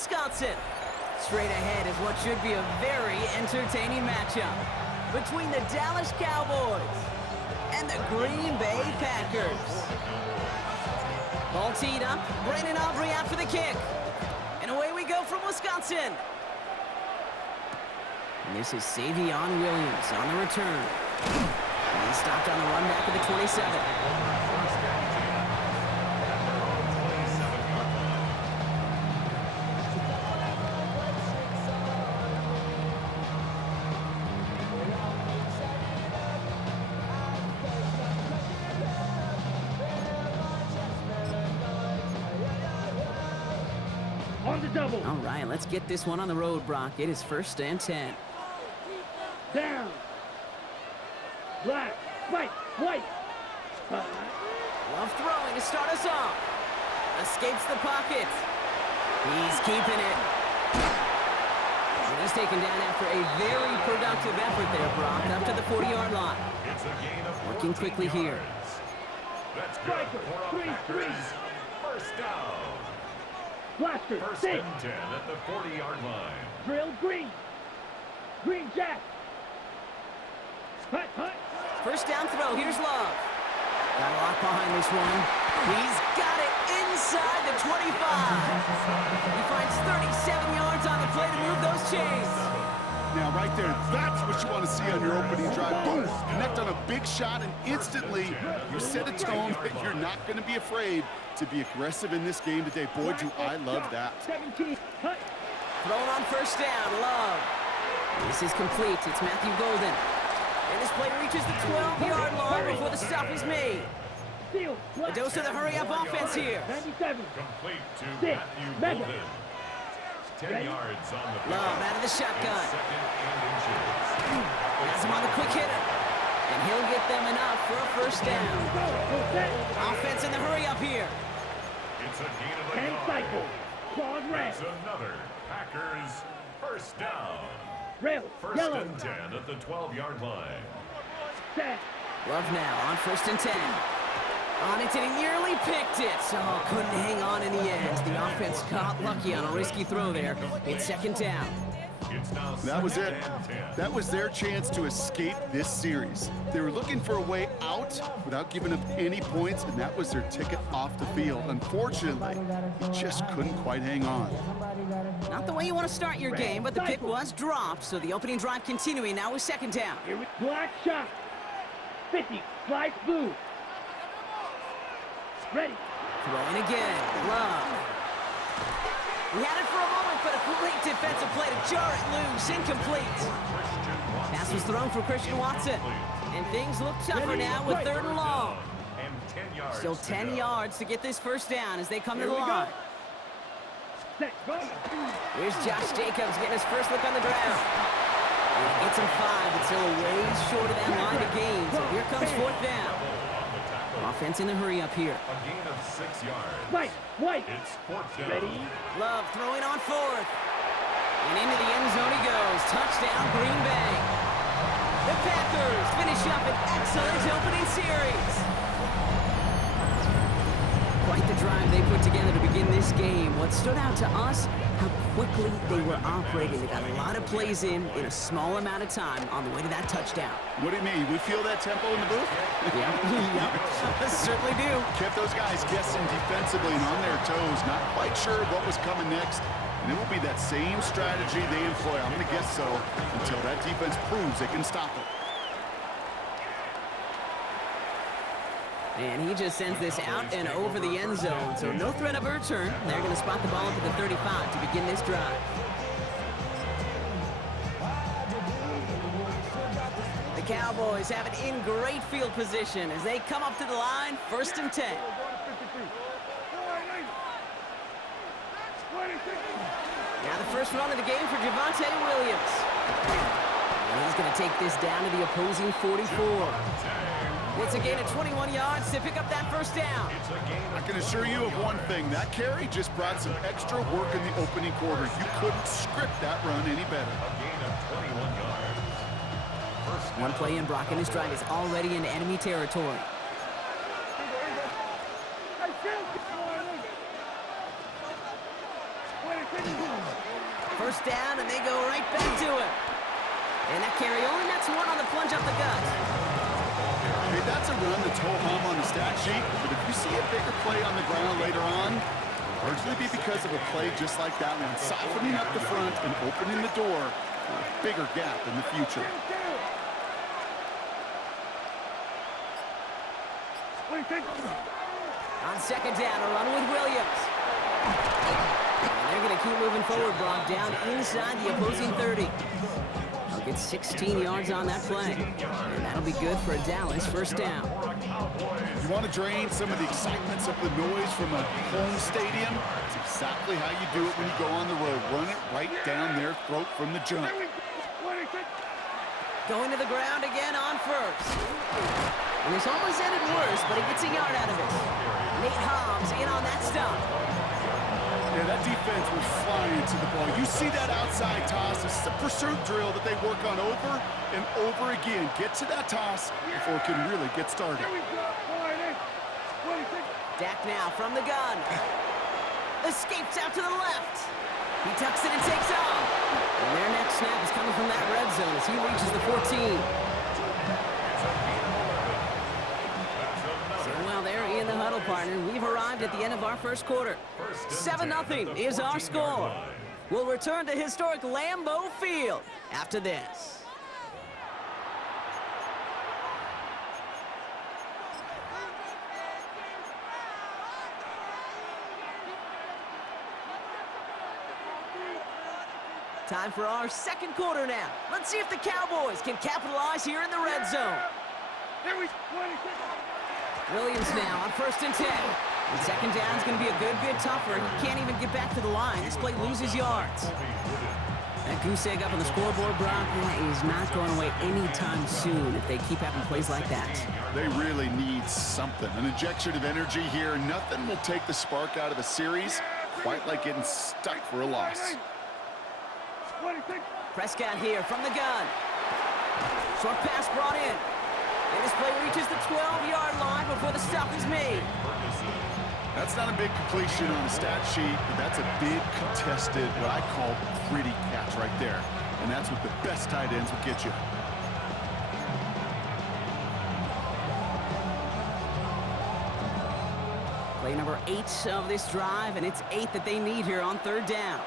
Wisconsin. Straight ahead is what should be a very entertaining matchup between the Dallas Cowboys and the Green Bay Packers. Ball teed up, Brandon Aubrey out for the kick. And away we go from Wisconsin. And this is Savion Williams on the return. And he's stopped on the run back of the 27. All right, let's get this one on the road, Brock. It is 1st and 10. Down. Black, white. Love throwing to start us off. Escapes the pocket. He's keeping it. And he's taken down after a very productive effort there, Brock, up to the 40-yard line. Working quickly here. That's good for a Packers first down. Blaster, 1st and 10 at the 40-yard line. Drill green. Green jack. Hut. First down throw. Here's Love. Got a lock behind this one. He's got it inside the 25. He finds 37 yards on the play to move those chains. Now, right there, that's what you want to see on your opening drive. Boom! Connect on a big shot, and instantly you set a tone that you're not going to be afraid to be aggressive in this game today. Boy, do I love that. 17. Hut. Thrown on first down. Love. This is complete. It's Matthew Golden. And this play reaches the 12-yard line before the stop is made. Steal. A dose of the hurry-up offense here. 97. Complete to Six. Matthew Golden. 10 yards on the play. Love out of the shotgun. 2nd and inches. Has him on the quick hitter. And he'll get them enough for a first down. Offense in the hurry-up here. It's a gain of a 10 yard. cycle. Claws red. It's another Packers first down. Rail. 1st Yellow. and 10 at the 12-yard line. Set. Love now on 1st and 10. On it, and he nearly picked it. Oh, couldn't hang on in the end. The offense got lucky on a risky throw there. It's 2nd down. It's now That was it. 2nd and 10. That was their chance to escape this series. They were looking for a way out without giving up any points, and that was their ticket off the field. Unfortunately, they just couldn't quite hang on. Not the way you want to start your game, but the pick was dropped, so the opening drive continuing now with 2nd down. Here we black shot. 50. Slice blue. Ready. Throwing again. Love. We had it for a moment, but a great defensive play to jar it loose. Incomplete. Pass was thrown for Christian Watson. And things look tougher now with 3rd and long. And 10 yards. Still 10 yards to get this first down as they come to the line. Set. Go. Here's Josh Jacobs getting his first look on the ground. And he gets him 5, but still a ways short of that line of gain. So here comes 4th down. Offense in the hurry up here. A gain of 6 yards. White. It's 4th down. Ready. Love throwing on 4th. And into the end zone he goes. Touchdown, Green Bay. The Packers finish up an excellent opening series. Quite the drive they put together to begin this game. What stood out to us, how quickly they were operating. They got a lot of plays in a small amount of time on the way to that touchdown. What do you mean? We feel that tempo in the booth? Yep, certainly do. Kept those guys guessing defensively and on their toes, not quite sure what was coming next. And it will be that same strategy they employ, I'm going to guess so, until that defense proves they can stop it. And he just sends this out and over the end zone, so no threat of a return. They're going to spot the ball up at the 35 to begin this drive. The Cowboys have it in great field position as they come up to the line, 1st and 10. Now the first run of the game for Javonte Williams. And he's going to take this down to the opposing 44. It's a gain of 21 yards to pick up that first down. I can assure you of one thing. That carry just brought some extra work in the opening quarter. You couldn't script that run any better. A gain of 21 yards. One play in, Brock, and his drive is already in enemy territory. First down, and they go right back to him. And that carry only nets one on the plunge up the gut. Hey, that's a run that's ho-hum on the stat sheet, but if you see a bigger play on the ground later on, largely be because of a play just like that one, softening up the front and opening the door for a bigger gap in the future. What do you think? On second down, a run with Williams. And they're going to keep moving forward, Brock, down inside the opposing 30. They'll get 16 yards on that play. And that'll be good for a Dallas first down. You want to drain some of the excitement, some of the noise from a home stadium? It's exactly how you do it when you go on the road. Run it right down their throat from the jump. What do you think? Going to the ground again on first. And this almost ended worse, but he gets a yard out of it. Nate Hobbs in on that stop. Yeah, that defense was flying to the ball. You see that outside toss. This is a pursuit drill that they work on over and over again. Get to that toss before it can really get started. Here we go. What do you think? Dak now from the gun. Escapes out to the left. He tucks it and takes off. And their next snap is coming from that red zone as he reaches the 14. In the huddle, partner, we've arrived at the end of our first quarter. 7-0 is our score. We'll return to historic Lambeau Field after this. Time for our second quarter now. Let's see if the Cowboys can capitalize here in the red zone. Here we go. Williams now on 1st and 10. And second down is going to be a good bit tougher. He can't even get back to the line. This play loses yards. That goose egg up on the scoreboard, Brock, is not going away anytime soon if they keep having plays like that. They really need something. An injection of energy here. Nothing will take the spark out of a series quite like getting stuck for a loss. What do you think? Prescott here from the gun. Short pass brought in. And this play reaches the 12-yard line before the stop is made. That's not a big completion on the stat sheet, but that's a big contested, what I call gritty catch right there. And that's what the best tight ends will get you. Play number 8 of this drive, and it's 8 that they need here on 3rd down.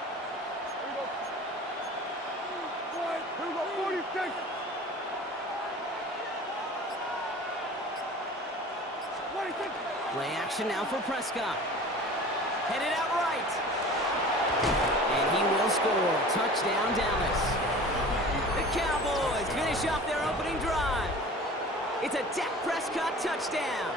What do you think? Play action now for Prescott. Headed out right. And he will score. Touchdown, Dallas. The Cowboys finish off their opening drive. It's a Dak Prescott touchdown.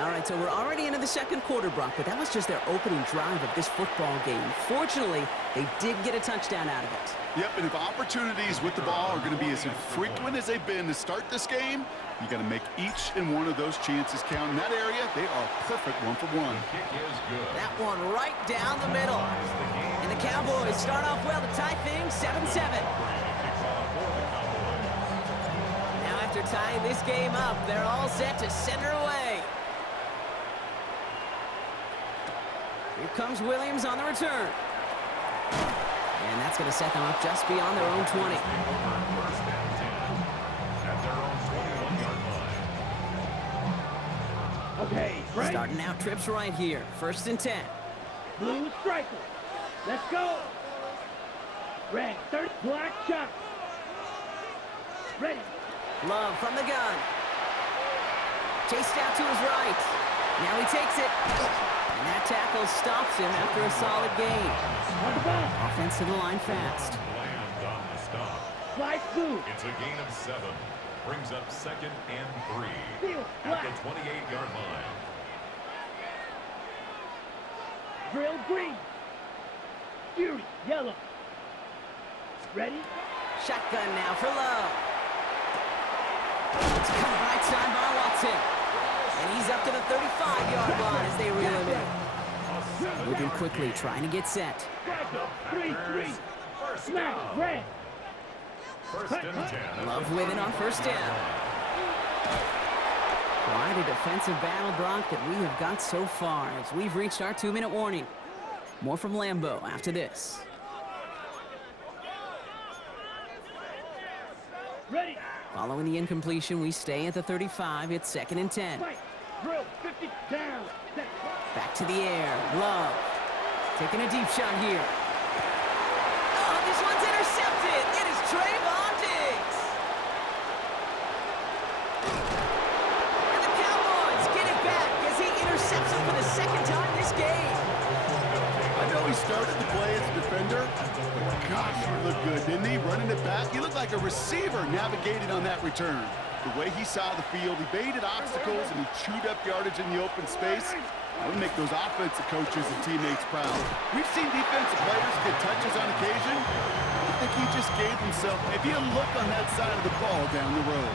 All right, so we're already into the second quarter, Brock, but that was just their opening drive of this football game. Fortunately, they did get a touchdown out of it. Yep, and if opportunities with the ball are going to be as infrequent as they've been to start this game, you got to make each and one of those chances count. In that area, they are perfect 1-for-1. That one right down the middle. And the Cowboys start off well to tie things 7-7. Now after tying this game up, they're all set to send her away. Here comes Williams on the return. And that's going to set them up just beyond their own 20. Okay, right. Starting out trips right here. 1st and 10. Blue striker. Let's go. Red, third, black shot. Ready. Love from the gun. Chased out to his right. Now he takes it. And that tackle stops him after a solid gain. On the ball. Offense to the line fast. Land on the stop. Slide through. It's a gain of 7. Brings up 2nd and 3 Field, at the black. 28-yard line. Drill green. Fury, yellow. Ready? Shotgun now for Love. It's cut right side by Watson. And he's up to the 35-yard line as they reel him in. Moving quickly, trying to get set. Striker, 3-3. Snap, red. 1st and 10. Love with it on 1st down. Quite a defensive battle, Brock, that we have got so far as we've reached our 2-minute warning. More from Lambeau after this. Ready. Following the incompletion, we stay at the 35. It's 2nd and 10. Fight. Drill. 50 down. Set. Back to the air. Love. Taking a deep shot here. Oh, this one's intercepted. It is Trayvon Diggs. And the Cowboys get it back as he intercepts him for the 2nd time this game. I know he started the play as a defender, but gosh, he looked good, didn't he? Running it back, he looked like a receiver navigating on that return. The way he saw the field, he baited obstacles and he chewed up yardage in the open space. That would make those offensive coaches and teammates proud. We've seen defensive players get touches on occasion. I think he just gave himself maybe a look on that side of the ball down the road.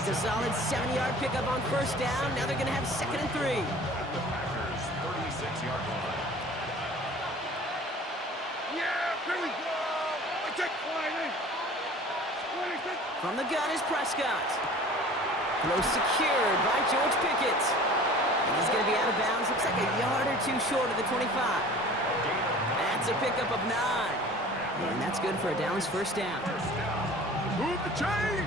It's a solid 70-yard pickup on 1st down. Now they're going to have 2nd and 3. At the Packers' 36-yard line. Yeah, here we go. I take From the gun is Prescott. Throw secured by George Pickett. And he's going to be out of bounds. Looks like a yard or 2 short of the 25. That's a pickup of 9. And that's good for a Dallas 1st down. Move the chains!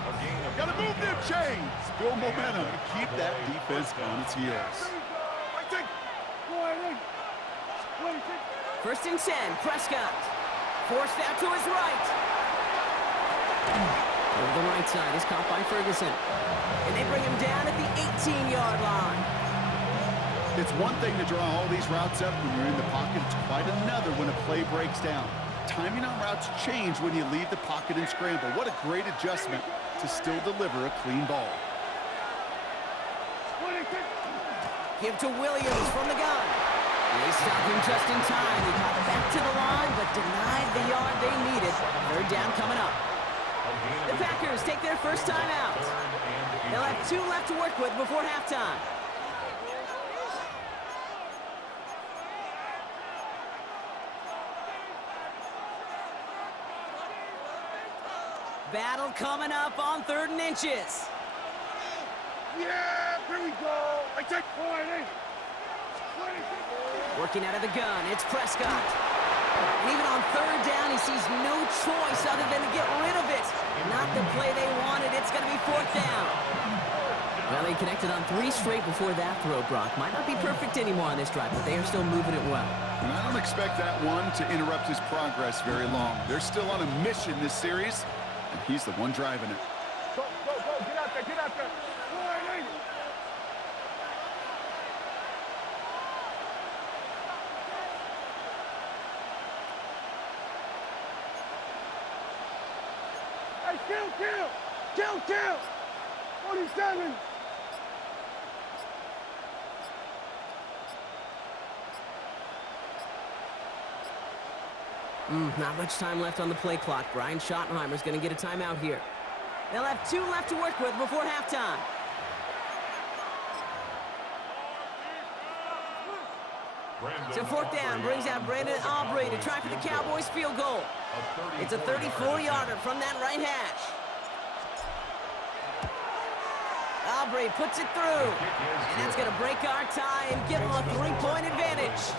Gotta move them chains! Build momentum and keep that defense on its heels. 1st and 10, Prescott. Forced out to his right. Over the right side is caught by Ferguson. And they bring him down at the 18-yard line. It's one thing to draw all these routes up when you're in the pocket. It's quite another when a play breaks down. Timing on routes change when you leave the pocket and scramble. What a great adjustment to still deliver a clean ball. Give to Williams from the gun. They stop him just in time. He got back to the line, but denied the yard they needed. 3rd down coming up. The Packers take their 1st time out. They'll have 2 left to work with before halftime. Battle coming up on 3rd and inches. Yeah, here we go. I take Working out of the gun, it's Prescott. And even on 3rd down, he sees no choice other than to get rid of it. Not the play they wanted. It's going to be 4th down. Well, he connected on 3 straight before that throw, Brock. Might not be perfect anymore on this drive, but they are still moving it well. And I don't expect that one to interrupt his progress very long. They're still on a mission this series, and he's the one driving it. Go, get out there, get out there. Kill! 47! Not much time left on the play clock. Brian Schottenheimer's going to get a timeout here. They'll have 2 left to work with before halftime. So 4th down brings out Brandon Aubrey to try for the Cowboys field goal. It's a 34-yarder from that right hash. Aubrey puts it through. And that's going to break our tie and give them a 3-point advantage.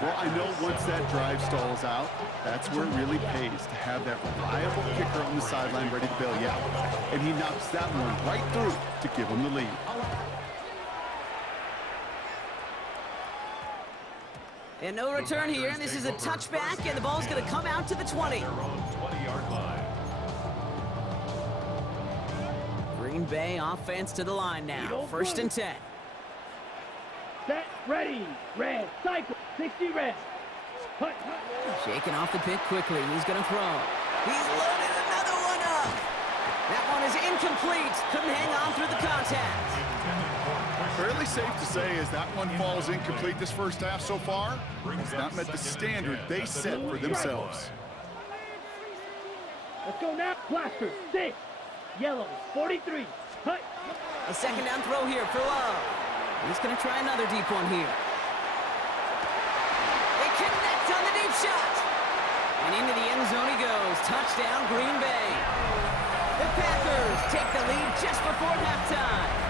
Well, I know once that drive stalls out, that's where it really pays to have that reliable kicker on the sideline ready to bail you out. And he knocks that one right through to give him the lead. And no return here, and this is a touchback, and the ball's going to come out to the 20. Green Bay offense to the line now. 1st and 10. Set, ready, red, cycle, 60 red. Hut. Shaking off the pick quickly. He's going to throw. He's loaded another one up. That one is incomplete. Couldn't hang on through the contact. Fairly safe to say as that one falls incomplete this 1st half so far, it's not met the standard they set for themselves. Let's go now. Blaster, 6. Yellow, 43. Hut. A 2nd down throw here for Love. He's going to try another deep one here. They connect on the deep shot. And into the end zone he goes. Touchdown, Green Bay. The Packers take the lead just before halftime.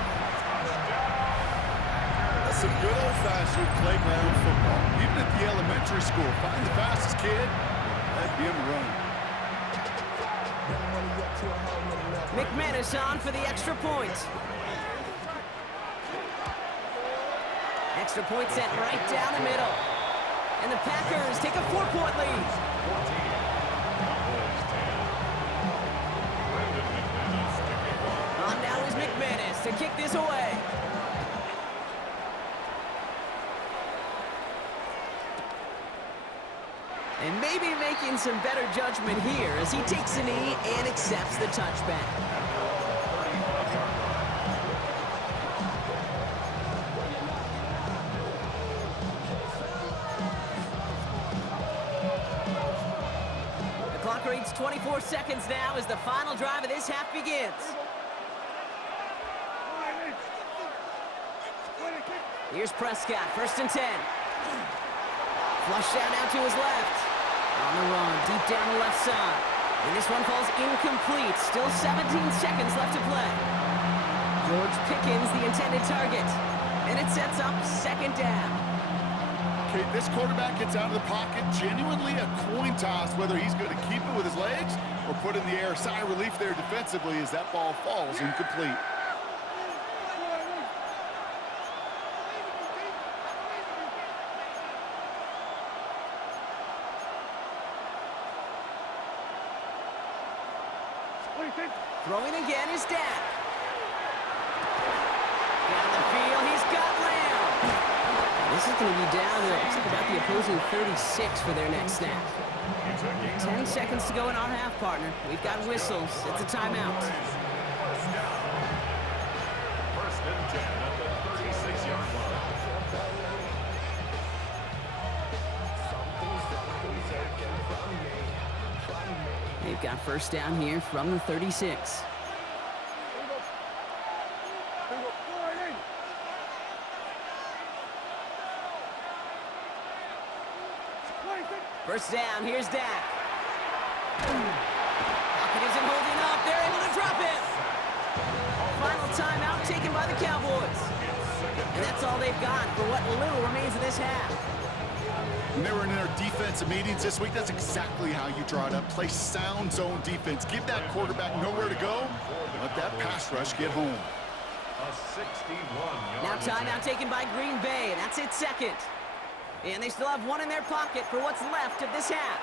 The some good old-fashioned playground football. Even at the elementary school, find the fastest kid, let him run. McManus on for the extra point. Extra point sent right down the middle. And the Packers take a 4-point lead. On now is McManus to kick this away. And maybe making some better judgment here as he takes a knee and accepts the touchback. The clock reads 24 seconds now as the final drive of this half begins. Here's Prescott, 1st and 10. Flushed out now to his left. On the run, deep down the left side. And this one falls incomplete. Still 17 seconds left to play. George Pickens, the intended target. And it sets up 2nd down. Okay, this quarterback gets out of the pocket. Genuinely a coin toss whether he's going to keep it with his legs or put it in the air. Sigh of relief there defensively as that ball falls incomplete. Throwing again is Dak. Down the field, he's got Lamb. This is going to be down to looks like about the opposing 36 for their next snap. 10 seconds to go in our half, partner. We've got whistles. It's a timeout. First and 10 at the 36-yard line. They've got 1st down here from the 36. First down, here's Dak. Pocket isn't holding up. They're able to drop it. Final timeout taken by the Cowboys. And that's all they've got for what little remains of this half. When they were in their defensive meetings this week, that's exactly how you draw it up. Play sound zone defense. Give that quarterback nowhere to go. Let that pass rush get home. A 61-yard Now timeout taken by Green Bay. That's its 2nd. And they still have one in their pocket for what's left of this half.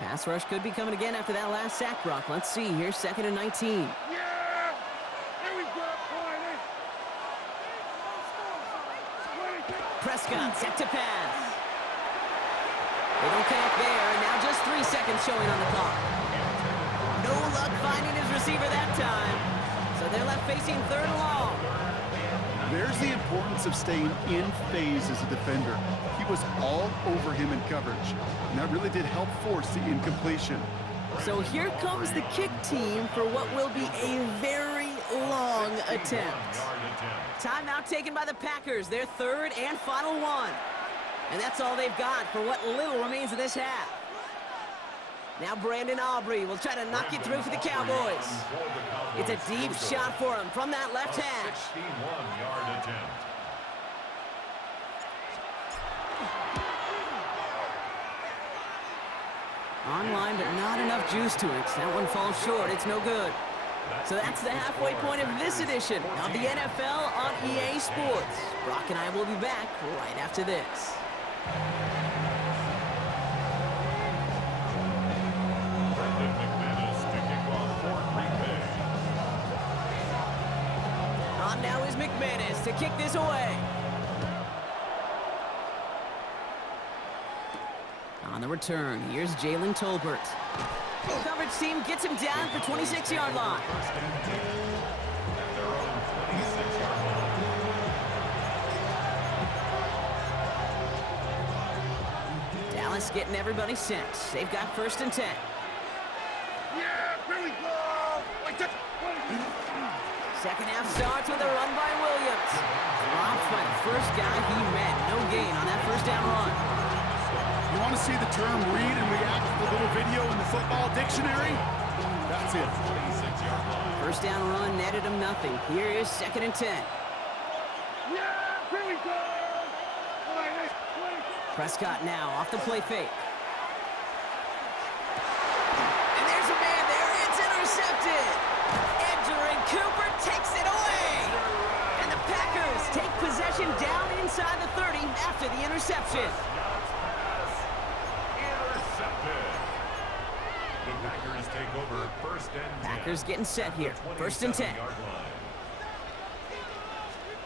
Pass rush could be coming again after that last sack, Brock. Let's see here, 2nd and 19. Yeah! Here we go, Barney! Prescott set to pass. They don't connect there, and now just 3 seconds showing on the clock. No luck finding his receiver that time. So they're left facing 3rd and long. There's the importance of staying in phase as a defender. He was all over him in coverage, and that really did help force the incompletion. So here comes the kick team for what will be a very long attempt. Timeout taken by the Packers, their 3rd and final one. And that's all they've got for what little remains of this half. Now Brandon Aubrey will try to knock it through for the Cowboys. It's a deep shot for him from that left hash. 61-yard attempt. Online, but not enough juice to it. That one falls short. It's no good. So that's the halfway point of this edition of the NFL on EA Sports. Brock and I will be back right after this. Brendan McManus to kick off for Green Bay. On now is McManus to kick this away. On the return, here's Jalen Tolbert. Coverage team gets him down for 26-yard line. First and 10 at their own 26-yard line. Dallas getting everybody set. They've got 1st and 10. Yeah, here we go! Like that. Second half starts with a run by Williams. Dropped by the first guy he met. No gain on that first down run. You want to see the term read and react to the little video in the football dictionary? That's it. First down run netted him nothing. Here is 2nd and 10. Yeah, here we go. Prescott now off the play fake. And there's a man there. It's intercepted. Edgerrin Cooper takes it away. And the Packers take possession down inside the 30 after the interception. Intercepted. The Packers take over 1st and 10. Packers getting set here. 1st and 10.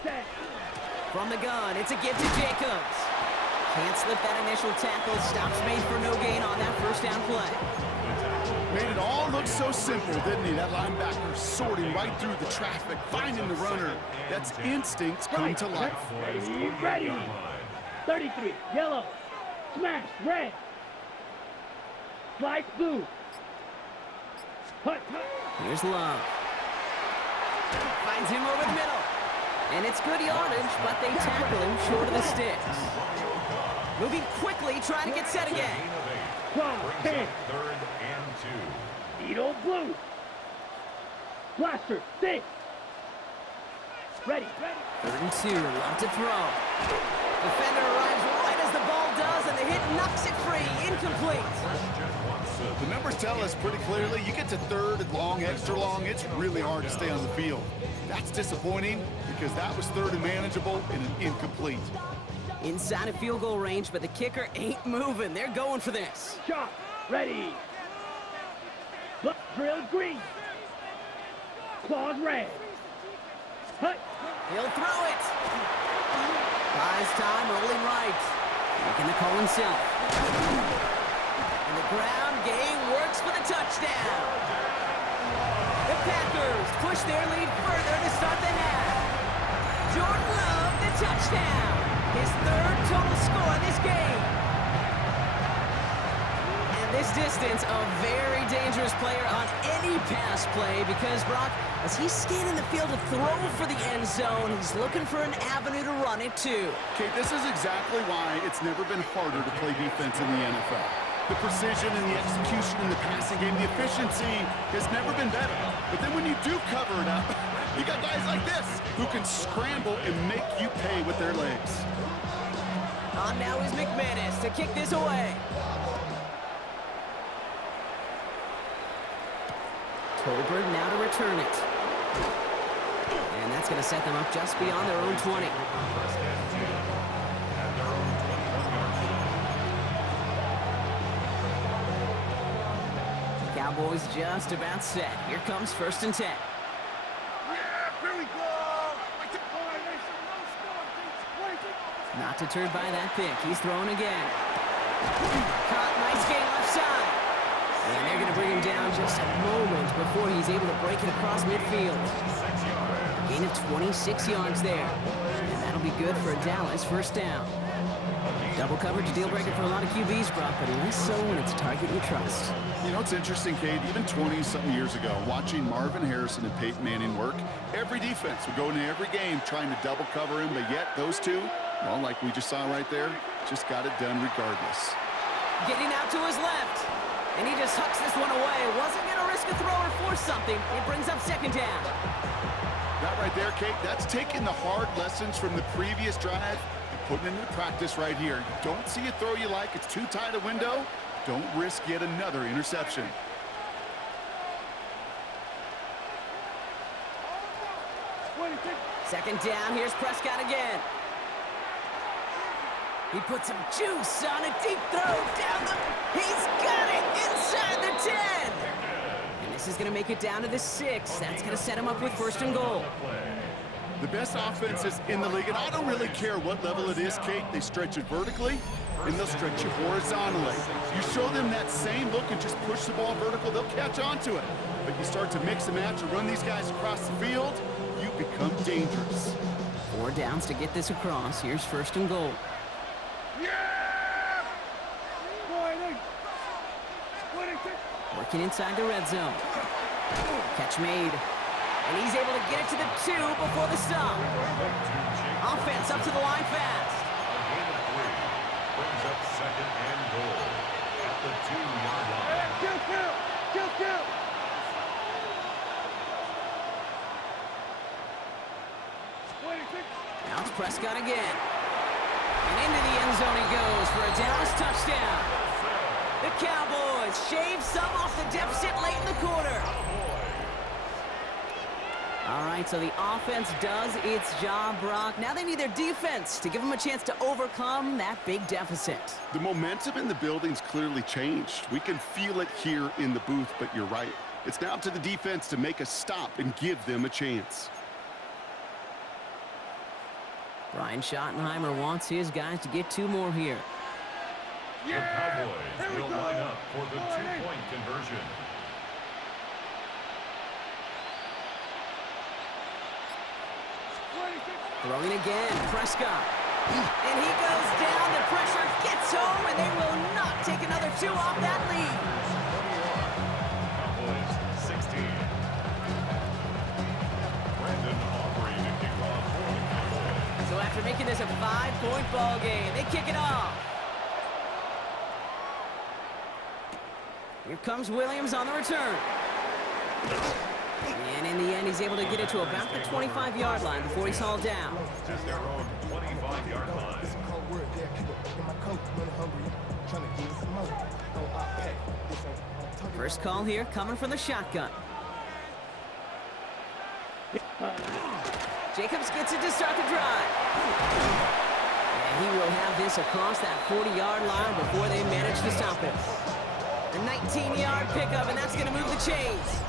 Set. From the gun, it's a give to Jacobs. Can't slip that initial tackle. Stops made for no gain on that first down play. Made it all look so simple, didn't he? That linebacker sorting right through the traffic, finding the runner. That's instincts come to life. Ready. 33, yellow. Smash, red. Slice, blue. Hut. Here's Love. Finds him over the middle. And it's good yardage, but they tackle him short of the sticks. Moving quickly, trying to get set again. 12, 10. 3rd and 2. Needle, blue. Blaster, 6. Ready. 3rd and 2, Love to throw. Defender arrives right as the ball does, and the hit knocks it free. Incomplete. The numbers tell us pretty clearly, you get to 3rd and long, extra long, it's really hard to stay on the field. That's disappointing because that was 3rd and manageable and an incomplete. Inside of field goal range, but the kicker ain't moving. They're going for this. Shot, ready. Look, drill, green. Claws, red. Hut. He'll throw it. Buys time, rolling right. Making the call himself. And the ground game works for the touchdown. The Packers push their lead further to start the half. Jordan Love, the touchdown. His 3rd total score this game. And this distance, a very dangerous player on any pass play because, Brock, as he's scanning the field to throw for the end zone, he's looking for an avenue to run it too. Kate, this is exactly why it's never been harder to play defense in the NFL. The precision and the execution in the passing game, the efficiency has never been better. But then when you do cover it up, you got guys like this who can scramble and make you pay with their legs. On now is McManus to kick this away. Tolbert now to return it. And that's going to set them up just beyond their own 20. Cowboys just about set. Here comes 1st and 10. Here we go. Not deterred by that pick. He's throwing again. Caught, nice gain left side. And they're going to bring him down just a moment before he's able to break it across midfield. Gain of 26 yards there. And that'll be good for a Dallas 1st down. Double coverage, deal breaker for a lot of QBs, Brock, but less so when it's a target you trust. You know, it's interesting, Kate, even 20-something years ago, watching Marvin Harrison and Peyton Manning work, every defense would go into every game trying to double cover him, but yet those two, well, like we just saw right there, just got it done regardless. Getting out to his left, and he just hucks this one away. Wasn't going to risk a throw or force something. It brings up 2nd down. That right there, Kate, that's taking the hard lessons from the previous drive and putting it into practice right here. You don't see a throw you like, it's too tight a window, don't risk yet another interception. Second down, here's Prescott again. He puts some juice on a deep throw down the... He's got it inside the 10! And this is going to make it down to the 6. That's going to set him up with 1st and goal. The best offenses in the league, and I don't really care what level it is, Kate, they stretch it vertically, and they'll stretch you horizontally. You show them that same look and just push the ball vertical, they'll catch on to it. But you start to mix and match and run these guys across the field, you become dangerous. 4 downs to get this across. Here's 1st and goal. Working inside the red zone. Catch made. And he's able to get it to the 2 before the stop. Offense up to the line fast. Gain of 3 brings up second and goal at the 2-yard line. Kill. Now it's Prescott again. And into the end zone he goes for a Dallas touchdown. The Cowboys shave some off the deficit late in the quarter. All right, so the offense does its job, Brock. Now they need their defense to give them a chance to overcome that big deficit. The momentum in the building's clearly changed. We can feel it here in the booth, but you're right. It's now up to the defense to make a stop and give them a chance. Brian Schottenheimer wants his guys to get 2 more here. The Cowboys will line up for the 2-point conversion. Throwing again, Prescott. And he goes down, the pressure gets home, and they will not take another 2 off that lead. Cowboys 16. Brandon Aubrey to kick off for the Cowboys. So after making this a 5-point ball game, they kick it off. Here comes Williams on the return. And in the end, he's able to get it to about the 25-yard line before he's hauled down. At their own 25-yard line. First call here coming from the shotgun. Jacobs gets it to start the drive. And he will have this across that 40-yard line before they manage to stop him. A 19-yard pickup, and that's going to move the chains.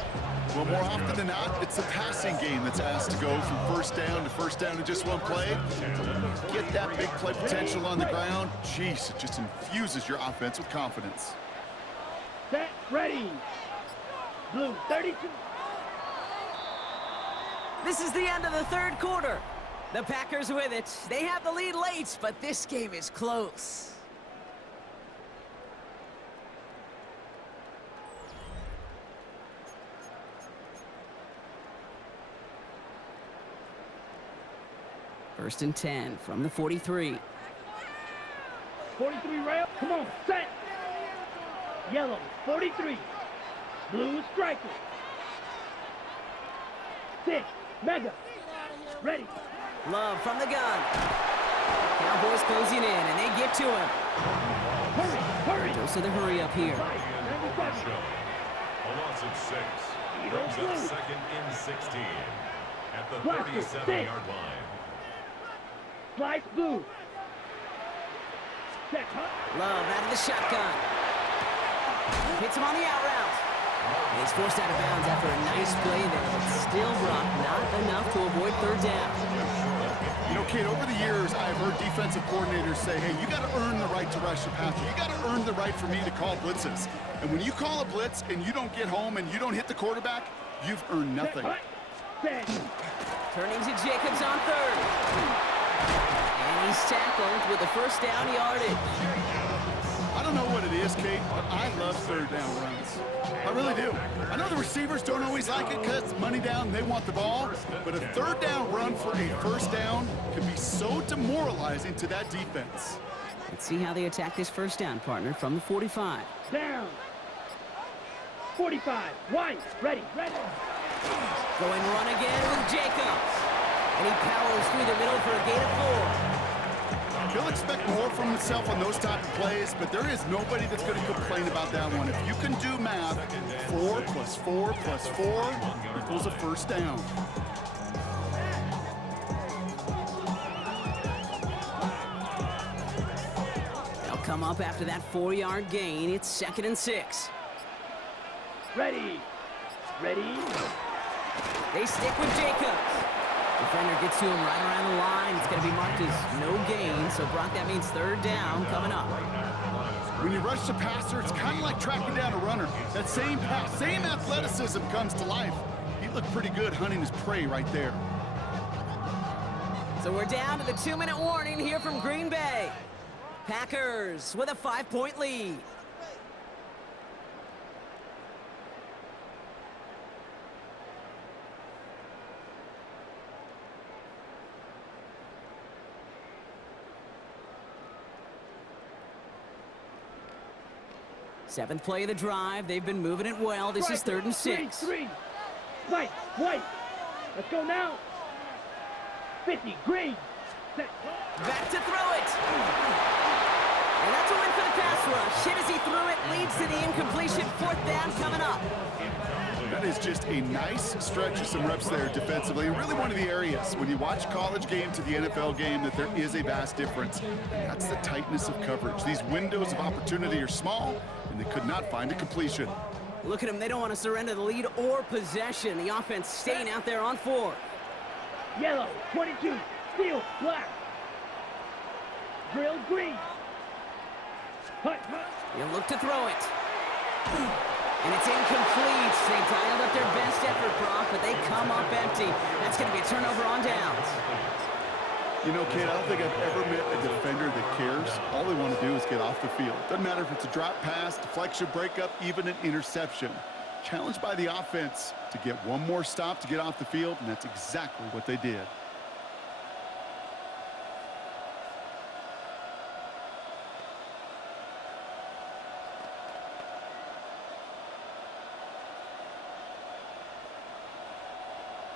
Well, more often than not, it's the passing game that's asked to go from first down in just one play. Get that big play potential on the ground. Jeez, it just infuses your offense with confidence. Set, ready. Blue, 32. This is the end of the third quarter. The Packers with it. They have the lead late, but this game is close. First and 10 from the 43. 43 rail. Come on, set. Yellow, 43. Blue striker. 6, mega. Ready. Love from the gun. Cowboys closing in, and they get to him. Hurry. Goes to the hurry up here. Show. A loss of 6. Brings up second and 16. At the 37-yard line. Slice blue. Check, Love out of the shotgun. Hits him on the out route. And he's forced out of bounds after a nice play there. But still, Brock, not enough to avoid third down. You know, Kate, over the years, I've heard defensive coordinators say, hey, you got to earn the right to rush the passer. You got to earn the right for me to call blitzes. And when you call a blitz and you don't get home and you don't hit the quarterback, you've earned nothing. Turning to Jacobs on third. And he's tackled with the first down yardage. I don't know what it is, Kate, but I love third down runs. I really do. I know the receivers don't always like it because money down, they want the ball. But a third down run for a first down can be so demoralizing to that defense. Let's see how they attack this first down, partner, from the 45. Down. 45. White. Ready. Going run again with Jacobs. And he powers through the middle for a gain of 4. He'll expect more from himself on those type of plays, but there is nobody that's going to complain about that one. If you can do math, 4 + 4 + 4 equals a first down. They'll come up after that 4-yard gain. It's 2nd and 6. Ready. They stick with Jacobs. Defender gets to him right around the line. It's going to be marked as no gain. So, Brock, that means third down coming up. When you rush the passer, it's kind of like tracking down a runner. That same pass, same athleticism comes to life. He looked pretty good hunting his prey right there. So we're down to the 2-minute warning here from Green Bay. Packers with a 5-point lead. Seventh play of the drive. They've been moving it well. This is 3rd and 6. Three. Fight. White. Let's go now. 50. Green. Set. Back to throw it. And that's a win for the pass rush. Hit as he threw it. Leads to the incompletion. 4th down coming up. That is just a nice stretch of some reps there defensively. Really one of the areas when you watch college game to the NFL game that there is a vast difference. That's the tightness of coverage. These windows of opportunity are small, and they could not find a completion. Look at them. They don't want to surrender the lead or possession. The offense staying out there on 4. Yellow. 22. Steel. Black. Drill. Green. Hut. You look to throw it. And it's incomplete. They dialed up their best effort, Brock, but they come up empty. That's going to be a turnover on downs. You know, Kate, I don't think I've ever met a defender that cares. All they want to do is get off the field. Doesn't matter if it's a drop pass, deflection, breakup, even an interception. Challenged by the offense to get one more stop to get off the field, and that's exactly what they did.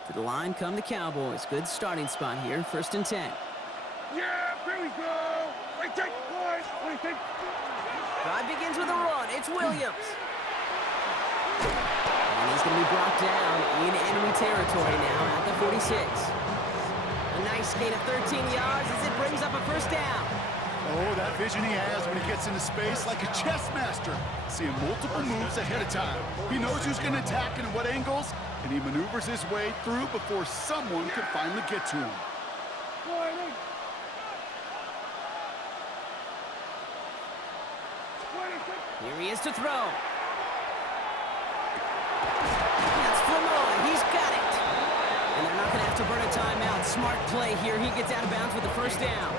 To the line come the Cowboys. Good starting spot here. 1st and 10. Yeah, here we go. Wait, take. Drive begins with a run. It's Williams. And he's going to be brought down in enemy territory now at the 46. A nice gain of 13 yards as it brings up a 1st down. Oh, that vision he has when he gets into space like a chess master. Seeing multiple moves ahead of time. He knows who's going to attack and what angles, and he maneuvers his way through before someone can finally get to him. Here he is to throw. That's Flamoa. He's got it. And they're not going to have to burn a timeout. Smart play here. He gets out of bounds with the 1st down.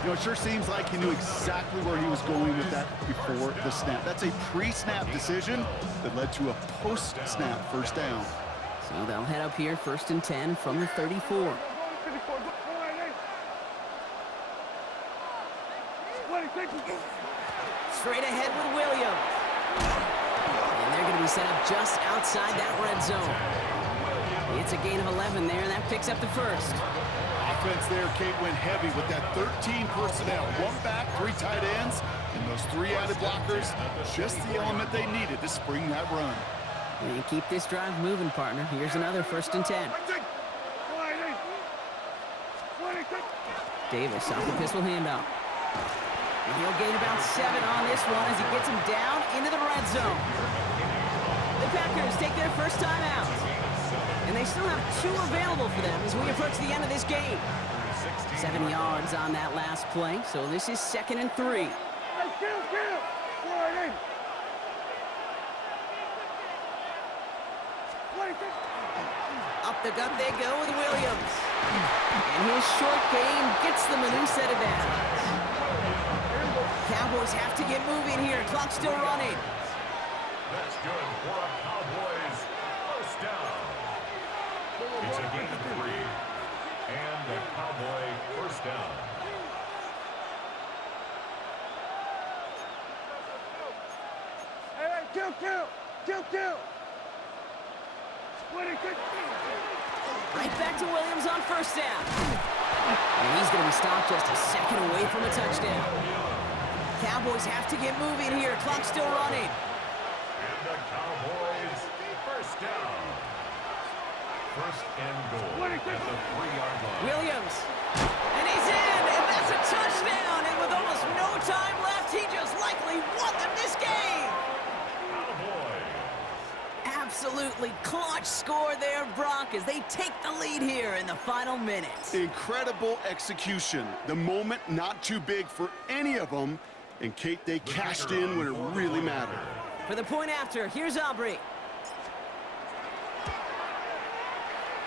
You know, it sure seems like he knew exactly where he was going with that before the snap. That's a pre-snap decision that led to a post-snap 1st down. So they'll head up here, 1st and 10 from the 34. Straight ahead with Williams. And they're going to be set up just outside that red zone. It's a gain of 11 there, and that picks up the 1st. Offense there, Kate, went heavy with that 13 personnel. 1 back, 3 tight ends, and those 3 added blockers. Just the element they needed to spring that run. And keep this drive moving, partner. Here's another 1st and 10. Davis off the pistol handoff. And he'll gain about 7 on this one as he gets him down into the red zone. The Packers take their 1st time out. And they still have 2 available for them as we approach the end of this game. 7 yards on that last play, so this is 2nd and 3. Up the gut they go with Williams. And his short gain gets them a new set of downs. Cowboys have to get moving here. Clock's still running. That's good for a Cowboys 1st down. It's a gain of 3. And the Cowboy 1st down. Kill. Right back to Williams on 1st down. And he's going to be stopped just a second away from a touchdown. Cowboys have to get moving here. Clock's still running. And the Cowboys 1st down. 1st and goal at the 3-yard line. Williams. And he's in. And that's a touchdown. And with almost no time left, he just likely won them this game. Cowboys. Absolutely clutch score there, Brock, as they take the lead here in the final minutes. Incredible execution. The moment not too big for any of them. And, Kate, they cashed in when it really mattered. For the point after, here's Aubrey.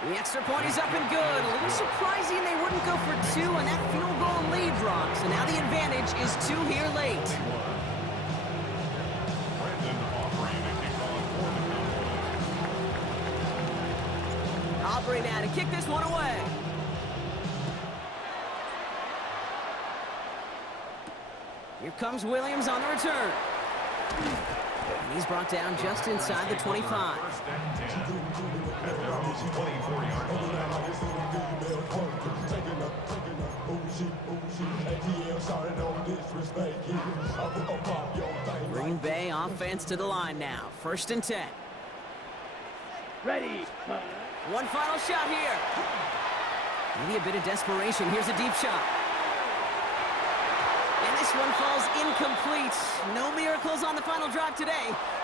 The extra point is up and good. A little surprising they wouldn't go for 2 on that field goal lead, Brock. So now the advantage is 2 here late. Brandon Aubrey to kick off for the Cowboys. Aubrey now to kick this one away. Here comes Williams on the return. He's brought down just inside the 25. First and 10 at their own 24-yard line. Green Bay offense to the line now. First and 10. Ready. One final shot here. Maybe a bit of desperation. Here's a deep shot. And this one falls incomplete. No miracles on the final drive today.